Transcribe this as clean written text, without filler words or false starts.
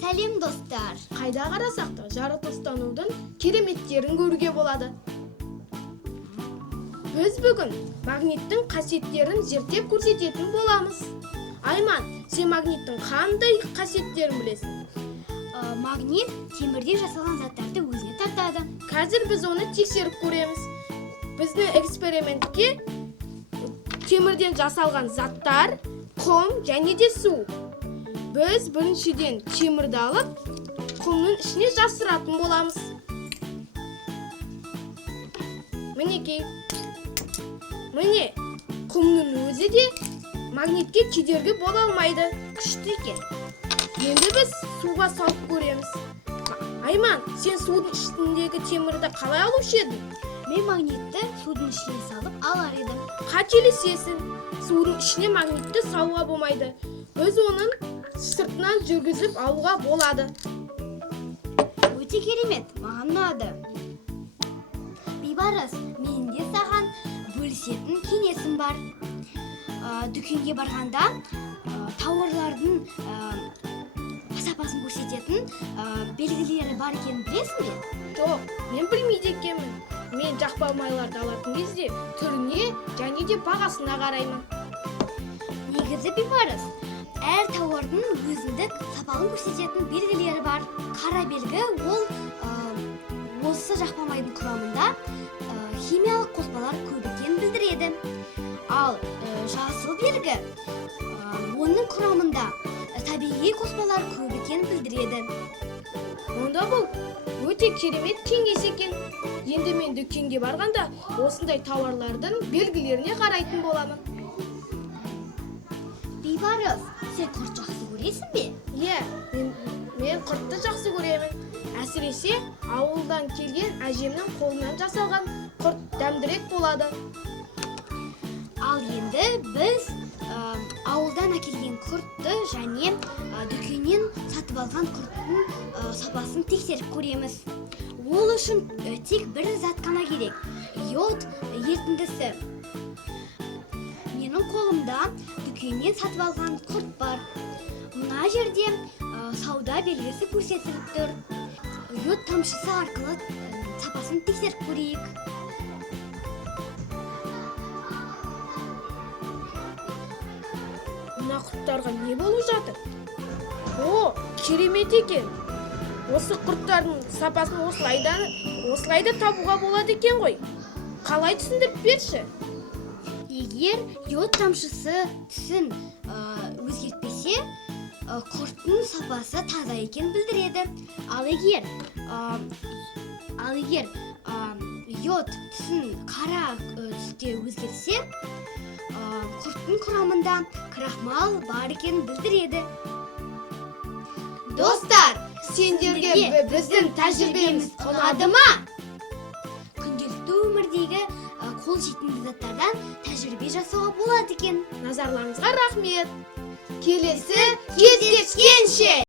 Сәлем достар. Қайда қарасақ та жаратылыстанудың кереметтерін көруге болады. Біз бүгін магниттің қасиеттерін зерттеп көрсететін боламыз. Айман, сен магниттің қандай қасиеттерін білесің? Магнит темірден жасалған заттарды өзіне тартады. Қазір біз оны тексеріп көреміз. Біздің экспериментке темірден жасалған заттар, құм және де су. Біз біріншіден темірді алып, құмның ішіне жасыратын боламыз. Мінекей. Міне, құмның өзі де магнитке кедергі бола алмайды. Күшті екен. Енді біз суға салып көреміз. Айман, сен судың ішіндегі темірді қалай алушы едің? Мен магнитті судың ішіне салып алар едім. Қателесесің. Судың ішіне магнитті салуға болмайды. Біз оның сыртынан жүргізіп алуға болады. Өте керемет, маған ұнады. Бейбарыс, менің де саған бөлісетін кеңесім бар. Дүкенге барғанда тауарлардың сапасын көрсететін белгілері бар екенін білесің бе? Жоқ, мен білмейді екенмін. Мен жақпа майларды алатын кезде түріне және де бағасына қараймын. Негізі Бейбарыс, әр тауардың өзіндік сапалын көрсететін белгілері бар. Қара белгі ол осы жақпа майдың құрамында химиялық қоспалар көп екенін білдіреді. Ал жасыл белгі оның құрамында табиғи қоспалар көп екенін білдіреді. Онда бұл өте керемет кеңес екен. Енді мен дүкенге барғанда осындай тауарлардың белгілеріне қарайтын боламын. Бейбарыс, сен құрт жақсы көресің бе? Иә, мен құртты жақсы көремін. Әсіресе ауылдан келген әжемнің қолынан жасалған құрт дәмдірек болады. Ал енді біз ауылдан әкелген құртты және дүкеннен сатып алған құрттың сапасын тексеріп көреміз. Ол үшін тек бір зат қана керек. Йод ерітіндісі. Менің қолымда дүкеннен сатып алған құрт бар. Мына жерде сауда белгісі көрсетіліп тұр. Йод тамшысы арқылы сапасын тексеріп көрейік. Мына құрттарға не болып жатыр? О, керемет екен. Осы құрттардың сапасын осылайда табуға болады екен ғой. Қалай түсіндіріп берші? Егер йод тамшысы түсін өзгертпесе, құрттың сапасы таза екенін білдіреді. Ал егер йод түсін қара түске өзгерсе, құрттың құрамында крахмал бар екенін білдіреді. Достар, сендерге біздің тәжірибеміз ұнады ма? Күнделікті өмірдегі қолжетімді заттардан тәжірибе жасауға болады екен. Назарларыңызға рахмет. Келесі кездескенше!